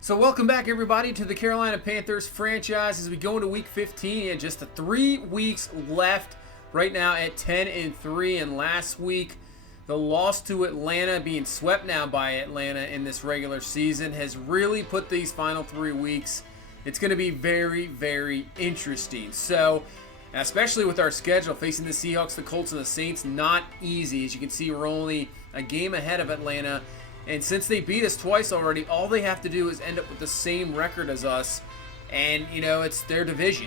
So welcome back, everybody, to the Carolina Panthers franchise as we go into Week 15 and just 3 weeks left right now at 10-3. And last week, the loss to Atlanta, being swept now by Atlanta in this regular season, has really put these final 3 weeks. It's going to be very, very interesting. So, especially with our schedule facing the Seahawks, the Colts, and the Saints, not easy. As you can see, we're only a game ahead of Atlanta. And since they beat us twice already, all they have to do is end up with the same record as us. And, it's their division,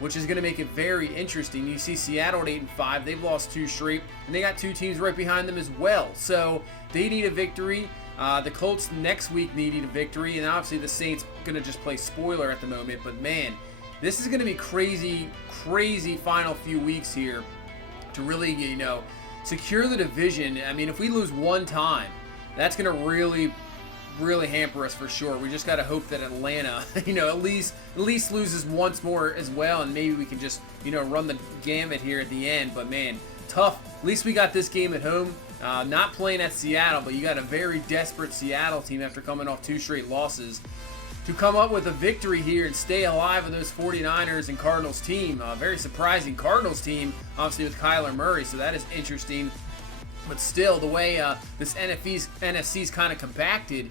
which is going to make it very interesting. You see Seattle at 8-5. They've lost 2 straight, and they got 2 teams right behind them as well. So they need a victory. The Colts next week need a victory. And obviously the Saints going to just play spoiler at the moment. But, man, this is going to be crazy, crazy final few weeks here to really, secure the division. I mean, if we lose one time, that's going to really, really hamper us for sure. We just got to hope that Atlanta, at least loses once more as well, and maybe we can just, run the gamut here at the end. But, man, tough. At least we got this game at home. Not playing at Seattle, but you got a very desperate Seattle team after coming off 2 straight losses to come up with a victory here and stay alive in those 49ers and Cardinals team. Very surprising Cardinals team, obviously, with Kyler Murray, so that is interesting. But still, the way this NFC's kind of compacted,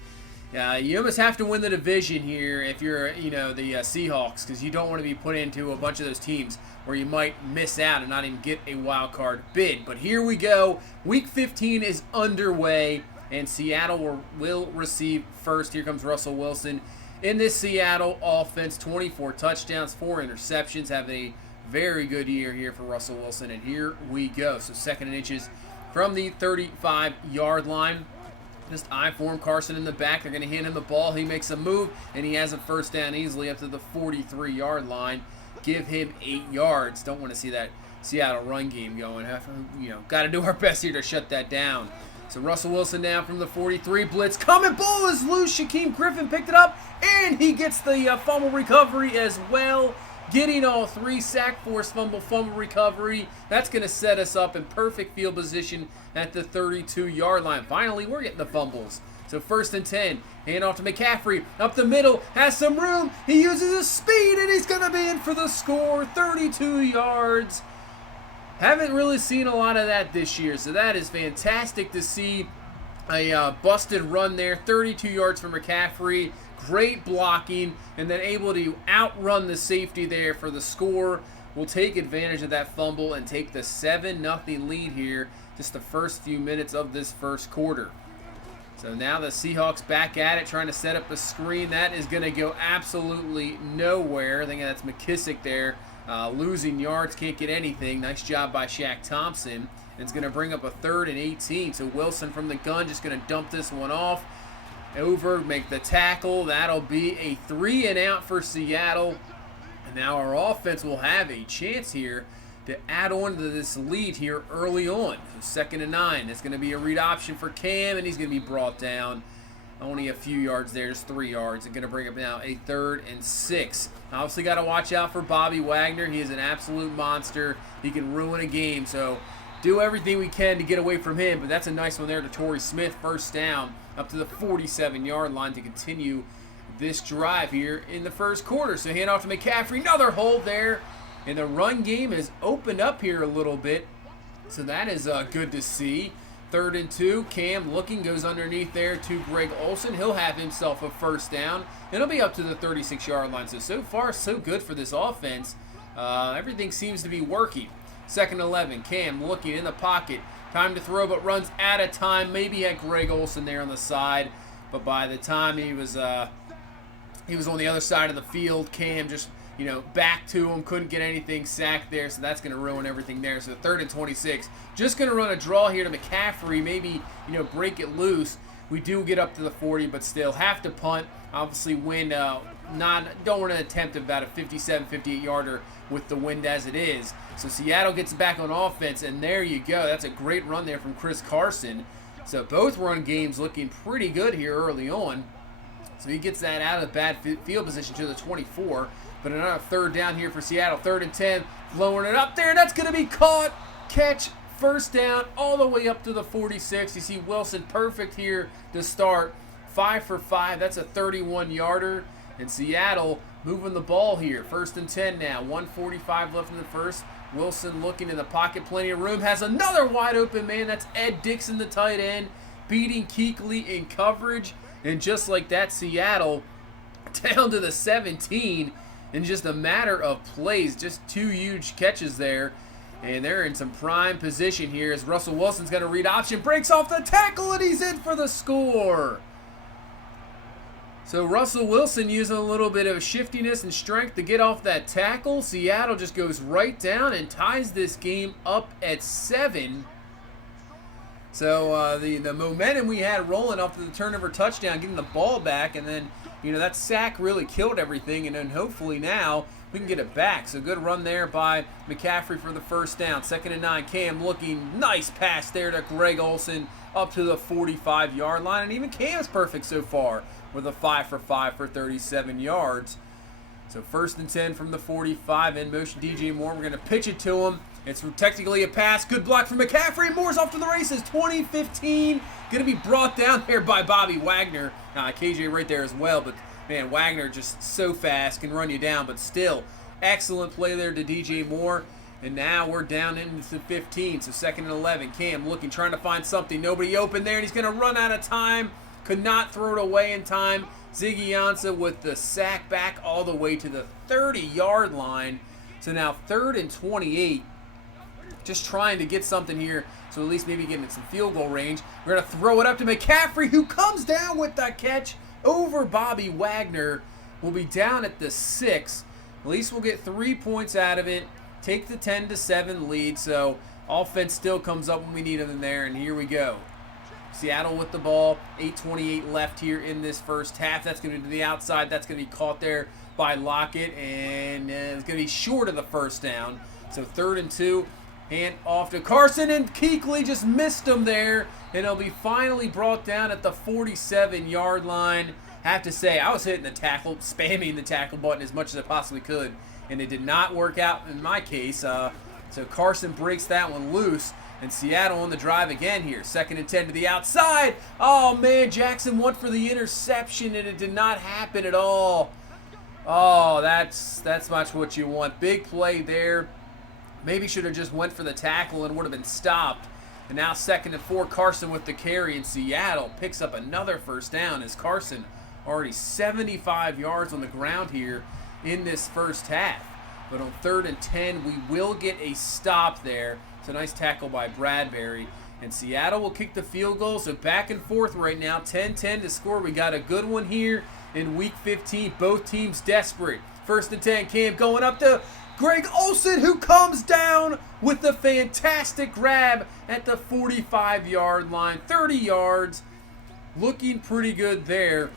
you almost have to win the division here if you're, the Seahawks, because you don't want to be put into a bunch of those teams where you might miss out and not even get a wild card bid. But here we go. Week 15 is underway, and Seattle will receive first. Here comes Russell Wilson. In this Seattle offense, 24 touchdowns, 4 interceptions. Have a very good year here for Russell Wilson, and here we go. So 2nd and inches from the 35-yard line. Just I-form Carson in the back. They're going to hand him the ball. He makes a move, and he has a first down easily up to the 43-yard line. Give him 8 yards. Don't want to see that Seattle run game going. Got to do our best here to shut that down. So Russell Wilson now from the 43. Blitz coming. Ball is loose. Shaquem Griffin picked it up, and he gets the fumble recovery as well. Getting all 3, sack, force, fumble recovery. That's going to set us up in perfect field position at the 32-yard line. Finally, we're getting the fumbles. So 1st and 10. Hand off to McCaffrey. Up the middle. Has some room. He uses his speed, and he's going to be in for the score. 32 yards. Haven't really seen a lot of that this year, so that is fantastic to see. A busted run there. 32 yards from McCaffrey. Great blocking, and then able to outrun the safety there for the score. We'll take advantage of that fumble and take the 7-0 lead here just the first few minutes of this first quarter. So now the Seahawks back at it, trying to set up a screen. That is going to go absolutely nowhere. I think that's McKissick there. Losing yards, can't get anything. Nice job by Shaq Thompson. It's going to bring up a 3rd and 18. So Wilson from the gun just going to dump this one off. Over, make the tackle. That'll be a 3 and out for Seattle. And now our offense will have a chance here to add on to this lead here early on. 2nd and 9. It's going to be a read option for Cam, and he's going to be brought down. Only a few yards there, just 3 yards. It's going to bring up now a 3rd and 6. Obviously got to watch out for Bobby Wagner. He is an absolute monster. He can ruin a game, so do everything we can to get away from him. But that's a nice one there to Torrey Smith. First down up to the 47-yard line to continue this drive here in the first quarter. So hand off to McCaffrey. Another hold there. And the run game has opened up here a little bit. So that is good to see. 3rd and 2. Cam looking, goes underneath there to Greg Olsen. He'll have himself a first down. It'll be up to the 36-yard line. So far, so good for this offense. Everything seems to be working. 2nd and 11. Cam looking in the pocket. Time to throw, but runs out of time. Maybe had Greg Olsen there on the side, but by the time he was on the other side of the field, Cam just, back to him, couldn't get anything sacked there, so that's going to ruin everything there. So 3rd and 26. Just going to run a draw here to McCaffrey, maybe, break it loose. We do get up to the 40, but still have to punt. Obviously, wind, don't want to attempt about a 57, 58-yarder with the wind as it is. So Seattle gets back on offense, and there you go. That's a great run there from Chris Carson. So both run games looking pretty good here early on. So he gets that out of bad field position to the 24. But another 3rd down here for Seattle. 3rd and 10, blowing it up there. That's going to be caught. Catch, first down, all the way up to the 46. You see Wilson perfect here to start. 5 for 5. That's a 31-yarder. And Seattle moving the ball here. 1st and 10 now. 1:45 left in the first. Wilson looking in the pocket. Plenty of room. Has another wide open man. That's Ed Dixon, the tight end, beating Kuechly in coverage. And just like that, Seattle down to the 17 in just a matter of plays. Just 2 huge catches there. And they're in some prime position here as Russell Wilson's going to read option. Breaks off the tackle, and he's in for the score. So Russell Wilson using a little bit of shiftiness and strength to get off that tackle. Seattle just goes right down and ties this game up at 7. So the momentum we had rolling off the turnover touchdown, getting the ball back, and then that sack really killed everything, and then hopefully now we can get it back. So good run there by McCaffrey for the first down. 2nd and 9. Cam looking, nice pass there to Greg Olsen up to the 45-yard line, and even Cam's perfect so far with a 5 for 5 for 37 yards. So 1st and 10 from the 45. In motion DJ Moore. We're going to pitch it to him. It's technically a pass. Good block from McCaffrey. Moore's off to the races. 20-15. Going to be brought down there by Bobby Wagner. KJ right there as well. But, man, Wagner just so fast. Can run you down. But still, excellent play there to DJ Moore. And now we're down into 15. So 2nd and 11. Cam looking, trying to find something. Nobody open there. And he's going to run out of time. Could not throw it away in time. Ziggy Ansah with the sack back all the way to the 30-yard line. So now 3rd and 28. Just trying to get something here, so at least maybe getting some field goal range. We're going to throw it up to McCaffrey, who comes down with that catch over Bobby Wagner. We'll be down at the 6. At least we'll get 3 points out of it. Take the 10-7 lead, so offense still comes up when we need them in there, and here we go. Seattle with the ball, 8:28 left here in this first half. That's going to be to the outside. That's going to be caught there by Lockett, and it's going to be short of the first down. So 3rd and 2, hand off to Carson, and Kuechly just missed him there, and it'll be finally brought down at the 47-yard line. Have to say, I was hitting the tackle, spamming the tackle button as much as I possibly could, and it did not work out in my case. So Carson breaks that one loose. And Seattle on the drive again here. 2nd and 10 to the outside. Oh, man, Jackson went for the interception, and it did not happen at all. Oh, that's much what you want. Big play there. Maybe should have just went for the tackle and would have been stopped. And now 2nd and 4, Carson with the carry, and Seattle picks up another first down as Carson already 75 yards on the ground here in this first half. But on 3rd and 10, we will get a stop there. It's a nice tackle by Bradbury. And Seattle will kick the field goal. So back and forth right now. 10-10 to score. We got a good one here in Week 15. Both teams desperate. 1st and 10. Cam going up to Greg Olsen, who comes down with a fantastic grab at the 45-yard line. 30 yards. Looking pretty good there.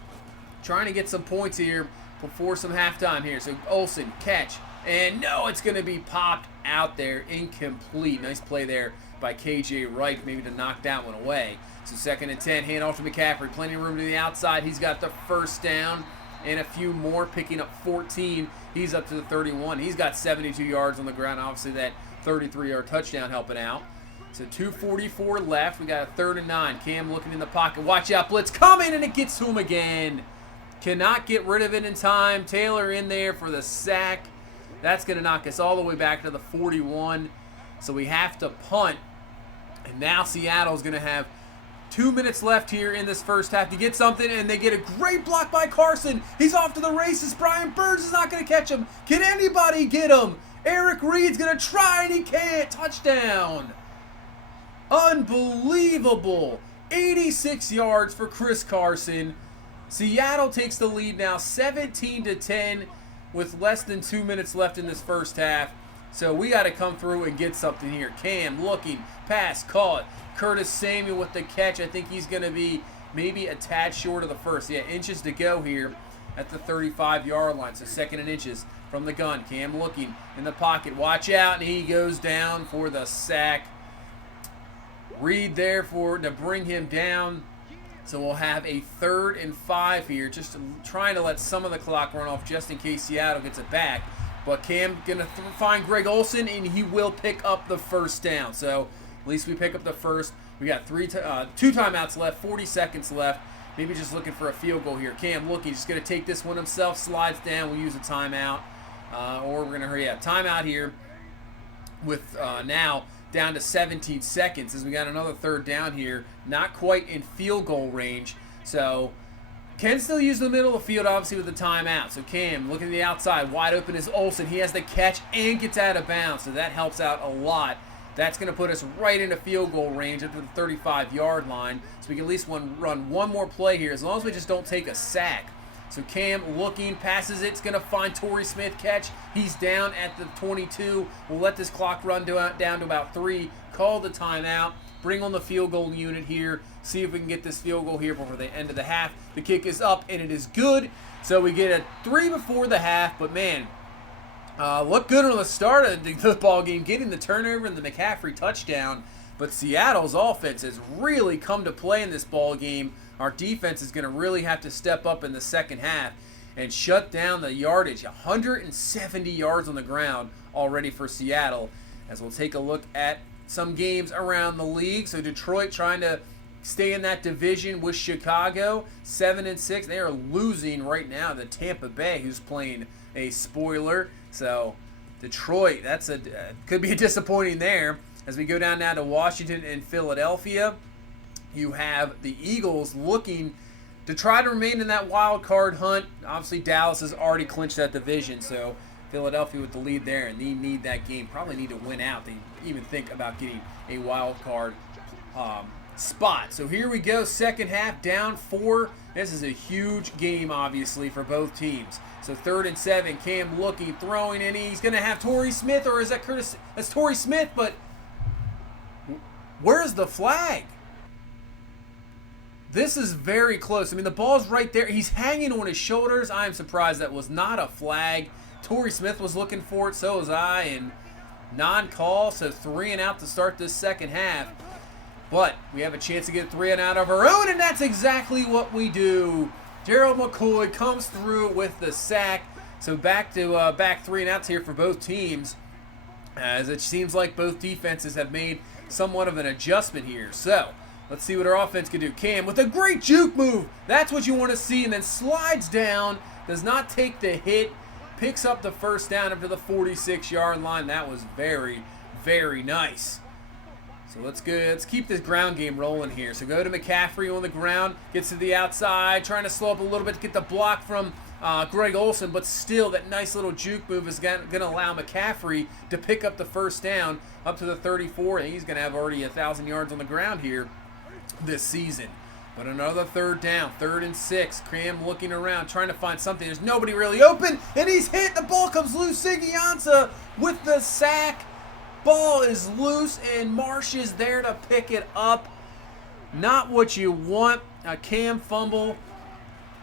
Trying to get some points here before some halftime here. So Olsen, catch. And no, it's going to be popped out there. Incomplete. Nice play there by KJ Wright, maybe to knock that one away. So 2nd and 10, hand off to McCaffrey. Plenty of room to the outside. He's got the first down and a few more, picking up 14. He's up to the 31. He's got 72 yards on the ground. Obviously, that 33-yard touchdown helping out. So 2:44 left. We got a 3rd and 9. Cam looking in the pocket. Watch out, blitz coming, and it gets to him again. Cannot get rid of it in time. Taylor in there for the sack. That's going to knock us all the way back to the 41. So we have to punt. And now Seattle's going to have 2 minutes left here in this first half to get something. And they get a great block by Carson. He's off to the races. Brian Burns is not going to catch him. Can anybody get him? Eric Reed's going to try, and he can't. Touchdown. Unbelievable. 86 yards for Chris Carson. Seattle takes the lead now 17-10. With less than 2 minutes left in this first half. So we got to come through and get something here. Cam looking, pass caught. Curtis Samuel with the catch. I think he's going to be maybe a tad short of the first. Yeah, inches to go here at the 35-yard line. So 2nd and inches from the gun. Cam looking in the pocket. Watch out, and he goes down for the sack. Reed there to bring him down. So we'll have a 3rd and 5 here, just trying to let some of the clock run off just in case Seattle gets it back. But Cam going to find Greg Olsen, and he will pick up the first down. So at least we pick up the first. We got 2 timeouts left, 40 seconds left. Maybe just looking for a field goal here. Cam looking, just going to take this one himself, slides down. We'll use a timeout. Or we're going to hurry up. Timeout here with now down to 17 seconds as we got another third down here. Not quite in field goal range. So can still use the middle of the field, obviously, with the timeout. So Cam looking to the outside. Wide open is Olsen. He has the catch and gets out of bounds. So that helps out a lot. That's going to put us right into field goal range up to the 35-yard line. So we can at least run one more play here as long as we just don't take a sack. So Cam looking, passes it. It's going to find Torrey Smith, catch. He's down at the 22. We'll let this clock run down to about 3. Call the timeout. Bring on the field goal unit here. See if we can get this field goal here before the end of the half. The kick is up, and it is good. So we get a 3 before the half. But, man, looked good on the start of the football game, getting the turnover and the McCaffrey touchdown. But Seattle's offense has really come to play in this ball game. Our defense is going to really have to step up in the second half and shut down the yardage. 170 yards on the ground already for Seattle. As we'll take a look at some games around the league. So Detroit trying to stay in that division with Chicago, 7-6. They are losing right now to Tampa Bay, who's playing a spoiler. So Detroit, that's could be disappointing there. As we go down now to Washington and Philadelphia, you have the Eagles looking to try to remain in that wild card hunt. Obviously, Dallas has already clinched that division, so Philadelphia with the lead there, and they need that game. Probably need to win out to even think about getting a wild card spot. So here we go, second half, down 4. This is a huge game, obviously, for both teams. So 3rd and 7, Cam looking, throwing, and he's going to have Torrey Smith, or is that Curtis? That's Torrey Smith, but where's the flag? This is very close. I mean, the ball's right there. He's hanging on his shoulders. I am surprised that was not a flag. Torrey Smith was looking for it, so was I, and non-call, so 3 and out to start this second half. But we have a chance to get 3 and out of our own, and that's exactly what we do. Gerald McCoy comes through with the sack. So back 3 and outs here for both teams, as it seems like both defenses have made somewhat of an adjustment here. So let's see what our offense can do. Cam with a great juke move. That's what you want to see, and then slides down, does not take the hit, picks up the first down up to the 46-yard line. That was very, very nice. So let's keep this ground game rolling here. So go to McCaffrey on the ground, gets to the outside, trying to slow up a little bit to get the block from Greg Olsen, but still that nice little juke move is going to allow McCaffrey to pick up the first down up to the 34, and he's going to have already 1,000 yards on the ground here this season. But another 3rd down, 3rd and 6. Cam looking around, trying to find something. There's nobody really open, and he's hit. The ball comes loose. Sigianza with the sack. Ball is loose, and Marsh is there to pick it up. Not what you want. A Cam fumble.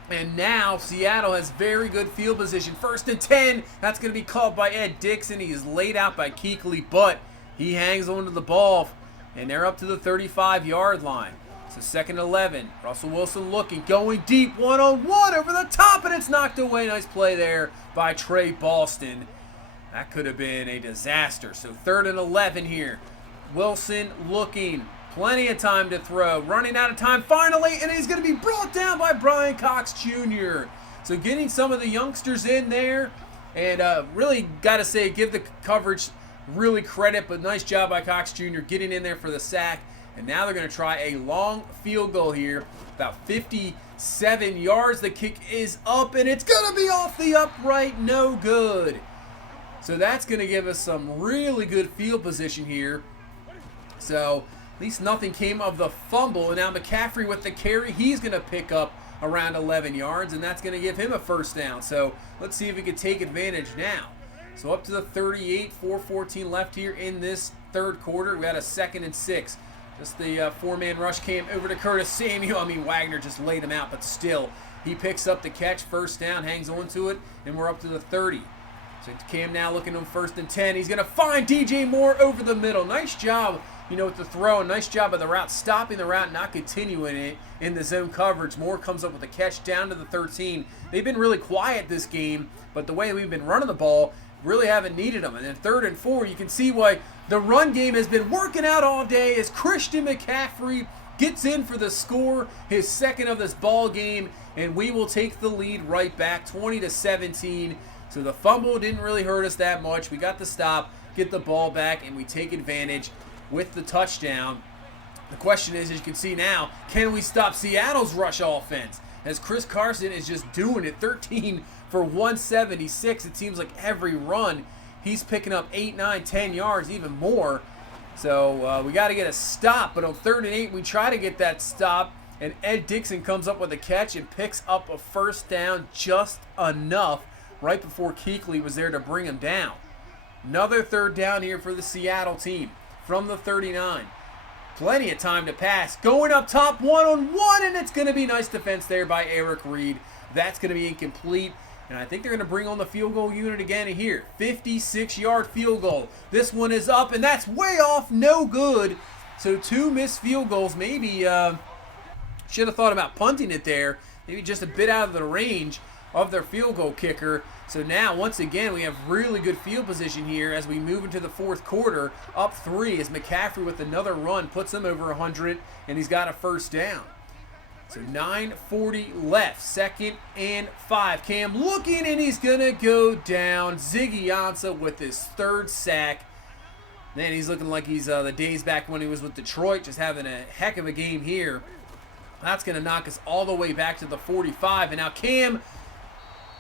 And now Seattle has very good field position. 1st and 10. That's going to be called by Ed Dixon. He is laid out by Kuechly, but he hangs onto the ball, and they're up to the 35-yard line. So 2nd and 11. Russell Wilson looking, going deep, one-on-one over the top, and it's knocked away. Nice play there by Trey Boston. That could have been a disaster. So 3rd and 11 here. Wilson looking. Plenty of time to throw. Running out of time finally, and he's going to be brought down by Brian Cox Jr. So getting some of the youngsters in there, and really got to say, give the coverage really credit, but nice job by Cox Jr. getting in there for the sack. And now they're going to try a long field goal here, about 57 yards. The kick is up, and it's going to be off the upright. No good. So that's going to give us some really good field position here. So at least nothing came of the fumble. And now McCaffrey with the carry, he's going to pick up around 11 yards, and that's going to give him a first down. So let's see if we can take advantage now. So up to the 38, 4:14 left here in this 3rd quarter. We got a 2nd and 6. Just the 4-man rush came over to Curtis Samuel. I mean, Wagner just laid him out, but still, he picks up the catch, first down, hangs on to it, and we're up to the 30. So Cam now looking on 1st and 10. He's going to find DJ Moore over the middle. Nice job, with the throw. Nice job of the route, stopping the route, not continuing it in the zone coverage. Moore comes up with a catch down to the 13. They've been really quiet this game, but the way we've been running the ball, really haven't needed them. And then 3rd and 4, you can see why the run game has been working out all day as Christian McCaffrey gets in for the score, his second of this ball game, and we will take the lead right back, 20-17. So the fumble didn't really hurt us that much. We got the stop, get the ball back, and we take advantage with the touchdown. The question is, as you can see now, can we stop Seattle's rush offense? As Chris Carson is just doing it, 13 for 176. It seems like every run he's picking up 8, 9, 10 yards, even more. So we got to get a stop. But on 3rd and 8, we try to get that stop. And Ed Dixon comes up with a catch and picks up a first down just enough right before Kuechly was there to bring him down. Another 3rd down here for the Seattle team from the 39. Plenty of time to pass. Going up top, one-on-one, and it's going to be nice defense there by Eric Reed. That's going to be incomplete. And I think they're going to bring on the field goal unit again here. 56-yard field goal. This one is up, and that's way off. No good. So 2 missed field goals. Maybe should have thought about punting it there. Maybe just a bit out of the range of their field goal kicker. So now, once again, we have really good field position here as we move into the 4th quarter. Up 3 as McCaffrey with another run puts them over 100, and he's got a first down. So 9:40 left, 2nd and 5. Cam looking, and he's going to go down. Ziggy Ansah with his 3rd sack. Man, he's looking like he's the days back when he was with Detroit, just having a heck of a game here. That's going to knock us all the way back to the 45. And now Cam,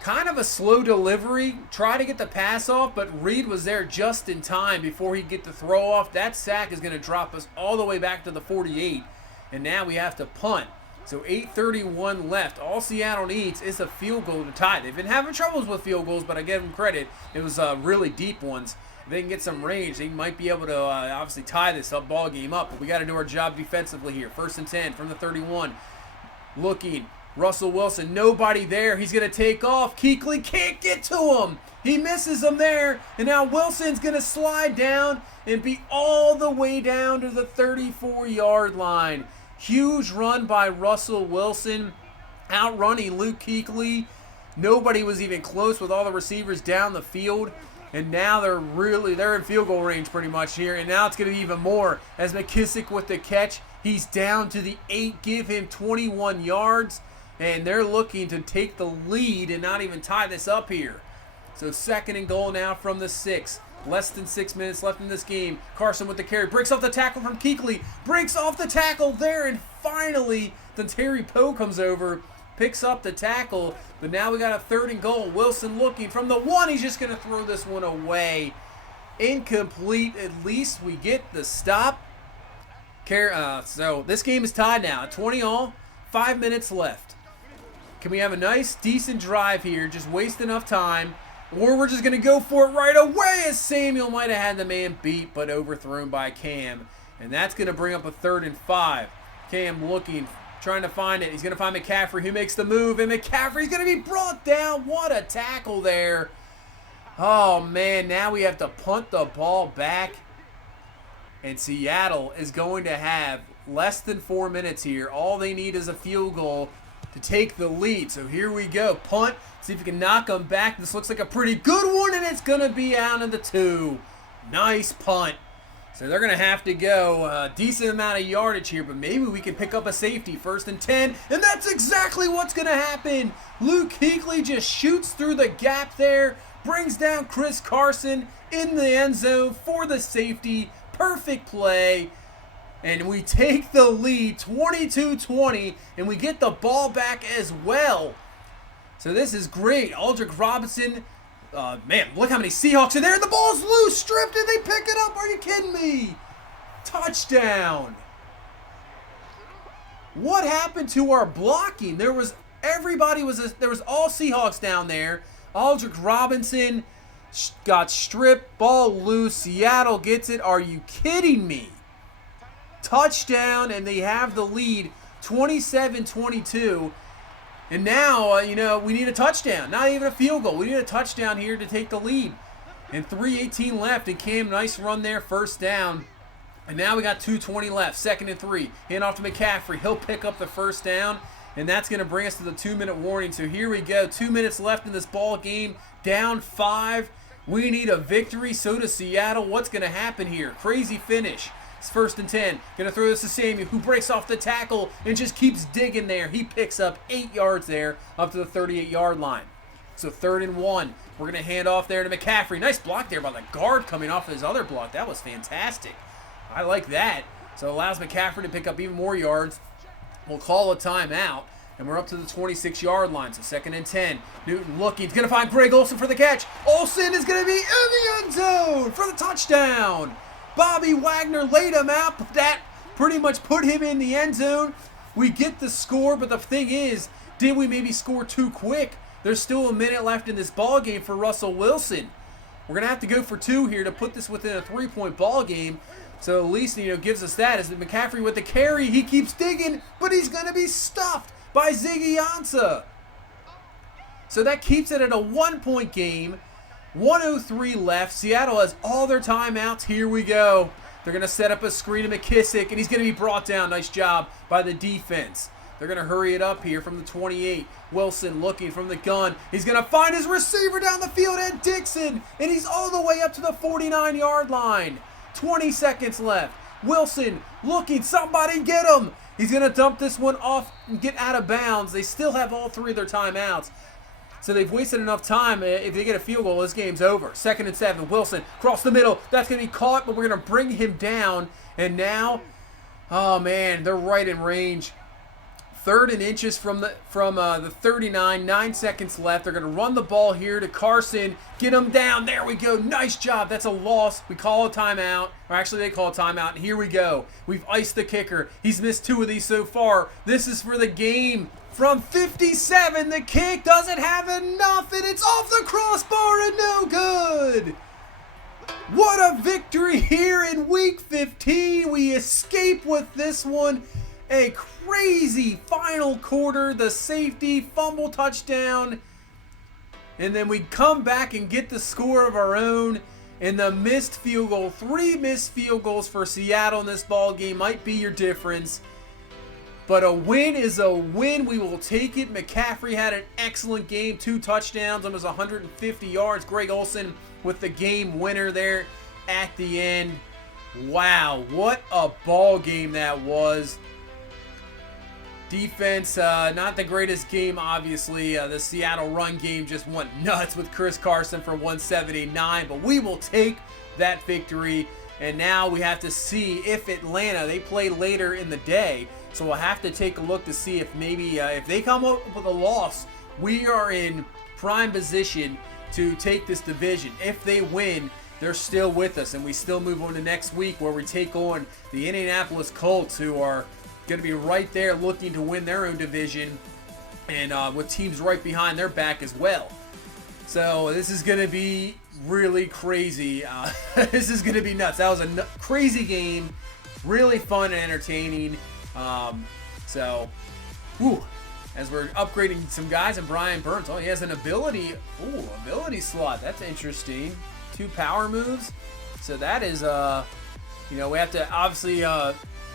kind of a slow delivery. Try to get the pass off, but Reed was there just in time before he'd get the throw off. That sack is going to drop us all the way back to the 48. And now we have to punt. So 8:31 left. All Seattle needs is a field goal to tie. They've been having troubles with field goals, but I give them credit. It was really deep ones. If they can get some range, they might be able to obviously tie this ball game up. But we got to do our job defensively here. 1st and 10 from the 31. Looking. Russell Wilson, nobody there. He's going to take off. Kuechly can't get to him. He misses him there. And now Wilson's going to slide down and be all the way down to the 34-yard line. Huge run by Russell Wilson, outrunning Luke Kuechly. Nobody was even close with all the receivers down the field. And now they're in field goal range pretty much here. And now it's going to be even more as McKissick with the catch. He's down to the 8, give him 21 yards. And they're looking to take the lead and not even tie this up here. So 2nd and goal now from the 6. Less than 6 minutes left in this game. Carson with the carry. Breaks off the tackle from Kuechly. Breaks off the tackle there. And finally, the Terry Poe comes over. Picks up the tackle. But now we got a 3rd and goal. Wilson looking from the 1. He's just going to throw this one away. Incomplete. At least we get the stop. So this game is tied now. 20 all. 5 minutes left. Can we have a nice, decent drive here? Just waste enough time. Or we're just going to go for it right away as Samuel might have had the man beat, but overthrown by Cam. And that's going to bring up a 3rd and 5. Cam looking, trying to find it. He's going to find McCaffrey, who makes the move. And McCaffrey's going to be brought down. What a tackle there. Oh, man. Now we have to punt the ball back. And Seattle is going to have less than 4 minutes here. All they need is a field goal to take the lead. So here we go. Punt. See if we can knock them back. This looks like a pretty good one, and it's going to be out of the 2. Nice punt. So they're going to have to go a decent amount of yardage here, but maybe we can pick up a safety. 1st and 10, and that's exactly what's going to happen. Luke Kuechly just shoots through the gap there, brings down Chris Carson in the end zone for the safety. Perfect play. And we take the lead 22-20, and we get the ball back as well. So this is great. Aldrick Robinson. Man, look how many Seahawks are there. The ball's loose. Stripped, and they pick it up. Are you kidding me? Touchdown. What happened to our blocking? There was all Seahawks down there. Aldrick Robinson got stripped. Ball loose. Seattle gets it. Are you kidding me? Touchdown, and they have the lead 27-22. And now, we need a touchdown. Not even a field goal. We need a touchdown here to take the lead. And 3:18 left. And Cam, nice run there. First down. And now we got 2:20 left. 2nd and 3. Hand off to McCaffrey. He'll pick up the first down. And that's going to bring us to the 2-minute warning. So here we go. 2 minutes left in this ball game. Down 5. We need a victory. So does Seattle. What's going to happen here? Crazy finish. It's 1st and 10. Going to throw this to Samuel, who breaks off the tackle and just keeps digging there. He picks up 8 yards there up to the 38-yard line. So 3rd and 1. We're going to hand off there to McCaffrey. Nice block there by the guard coming off his other block. That was fantastic. I like that. So it allows McCaffrey to pick up even more yards. We'll call a timeout. And we're up to the 26-yard line, so 2nd and 10. Newton looking. He's going to find Greg Olsen for the catch. Olsen is going to be in the end zone for the touchdown. Bobby Wagner laid him out, but that pretty much put him in the end zone. We get the score, but the thing is, did we maybe score too quick? There's still a minute left in this ball game for Russell Wilson. We're going to have to go for 2 here to put this within a 3-point ball game. So at least, gives us that. As McCaffrey with the carry, he keeps digging, but he's going to be stuffed by Ziggy Ansah. So that keeps it at a 1-point game. 1:03 left. Seattle has all their timeouts. Here we go. They're going to set up a screen to McKissick, and he's going to be brought down. Nice job by the defense. They're going to hurry it up here from the 28. Wilson looking from the gun. He's going to find his receiver down the field, and Dixon, and he's all the way up to the 49-yard line. 20 seconds left. Wilson looking. Somebody get him. He's going to dump this one off and get out of bounds. They still have all 3 of their timeouts. So they've wasted enough time. If they get a field goal, this game's over. 2nd and 7. Wilson across the middle. That's going to be caught, but we're going to bring him down. And now, oh man, they're right in range. 3rd and inches from the 39. 9 seconds left. They're going to run the ball here to Carson. Get him down. There we go. Nice job. That's a loss. We call a timeout. Or actually, they call a timeout. Here we go. We've iced the kicker. He's missed 2 of these so far. This is for the game. From 57, the kick doesn't have enough, and it's off the crossbar and no good. What a victory here in Week 15. We escape with this one. A crazy final quarter, the safety, fumble touchdown, and then we come back and get the score of our own. And the missed field goal, 3 missed field goals for Seattle in this ball game might be your difference. But a win is a win. We will take it. McCaffrey had an excellent game. 2 touchdowns, almost 150 yards. Greg Olsen with the game winner there at the end. Wow, what a ball game that was. Defense, not the greatest game, obviously. The Seattle run game just went nuts with Chris Carson for 179. But we will take that victory. And now we have to see if Atlanta, they play later in the day. So we'll have to take a look to see if maybe if they come up with a loss, we are in prime position to take this division. If they win, they're still with us, and we still move on to next week where we take on the Indianapolis Colts, who are going to be right there looking to win their own division, and with teams right behind their back as well. So this is going to be really crazy. This is going to be nuts. That was a crazy game, really fun and entertaining. As we're upgrading some guys, and Brian Burns, he has an ability slot. That's interesting. 2 power moves. So that is, we have to, obviously,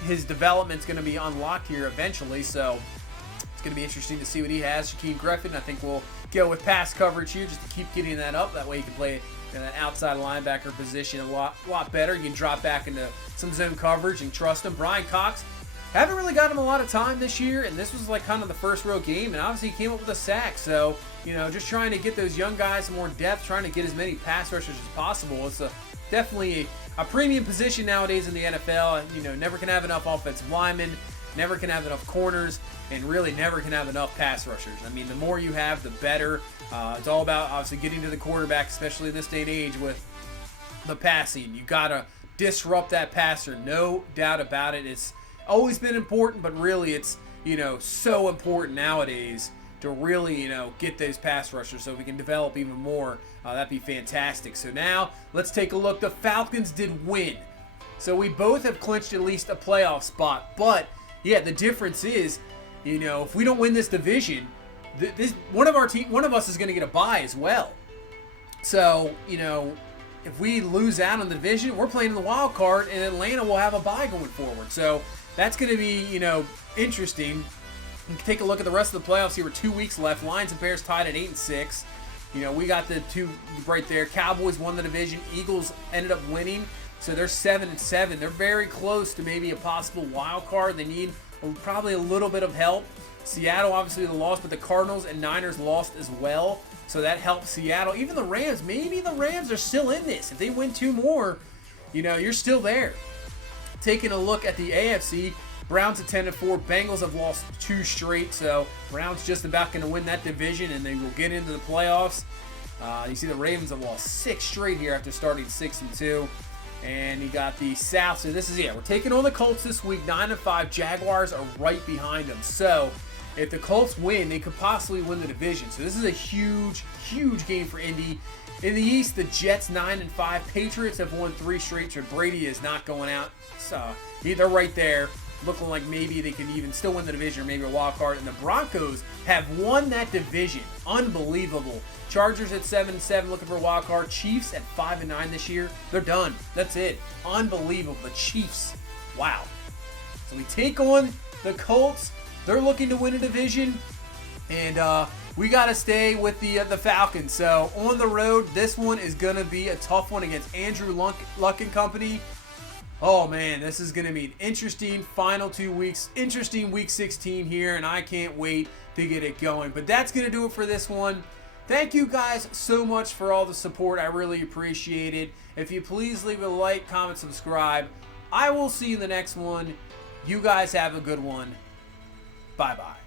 his development's going to be unlocked here eventually. So it's going to be interesting to see what he has. Shaquem Griffin, I think we'll go with pass coverage here just to keep getting that up. That way he can play in an outside linebacker position a lot better. You can drop back into some zone coverage and trust him. Brian Cox, haven't really got him a lot of time this year, and this was like kind of the first real game, and obviously he came up with a sack. So, just trying to get those young guys some more depth, trying to get as many pass rushers as possible. It's definitely a premium position nowadays in the NFL. Never can have enough offensive linemen, never can have enough corners, and really never can have enough pass rushers. I mean, the more you have, the better. It's all about, obviously, getting to the quarterback, especially in this day and age with the passing. You got to disrupt that passer, no doubt about it. It's always been important, but really it's, so important nowadays to really, get those pass rushers so we can develop even more. That'd be fantastic. So now let's take a look. The Falcons did win. So we both have clinched at least a playoff spot. But, yeah, the difference is, if we don't win this division, one of us is going to get a bye as well. So, if we lose out on the division, we're playing in the wild card, and Atlanta will have a bye going forward. So that's going to be, interesting. You can take a look at the rest of the playoffs here with 2 weeks left. Lions and Bears tied at 8-6. We got the 2 right there. Cowboys won the division. Eagles ended up winning. So they're 7-7. They're very close to maybe a possible wild card. They need probably a little bit of help. Seattle obviously lost, but the Cardinals and Niners lost as well. So that helps Seattle. Even the Rams, maybe the Rams are still in this. If they win 2 more, you're still there. Taking a look at the AFC, Browns at 10-4. Bengals have lost 2 straight, so Browns just about going to win that division, and they will get into the playoffs. You see the Ravens have lost 6 straight here after starting 6-2. And you got the South. So this is it. We're taking on the Colts this week, 9-5. Jaguars are right behind them. So if the Colts win, they could possibly win the division. So this is a huge, huge game for Indy. In the East, the Jets 9-5. Patriots have won 3 straight, so Brady is not going out. So they're right there, looking like maybe they can even still win the division or maybe a wild card. And the Broncos have won that division. Unbelievable. Chargers at 7-7, looking for a wild card. Chiefs at 5-9 this year. They're done. That's it. Unbelievable. The Chiefs. Wow. So we take on the Colts. They're looking to win a division, and we got to stay with the Falcons. So on the road, this one is going to be a tough one against Andrew Luck and company. Oh, man, this is going to be an interesting final 2 weeks. Interesting week 16 here, and I can't wait to get it going. But that's going to do it for this one. Thank you guys so much for all the support. I really appreciate it. If you please leave a like, comment, subscribe. I will see you in the next one. You guys have a good one. Bye-bye.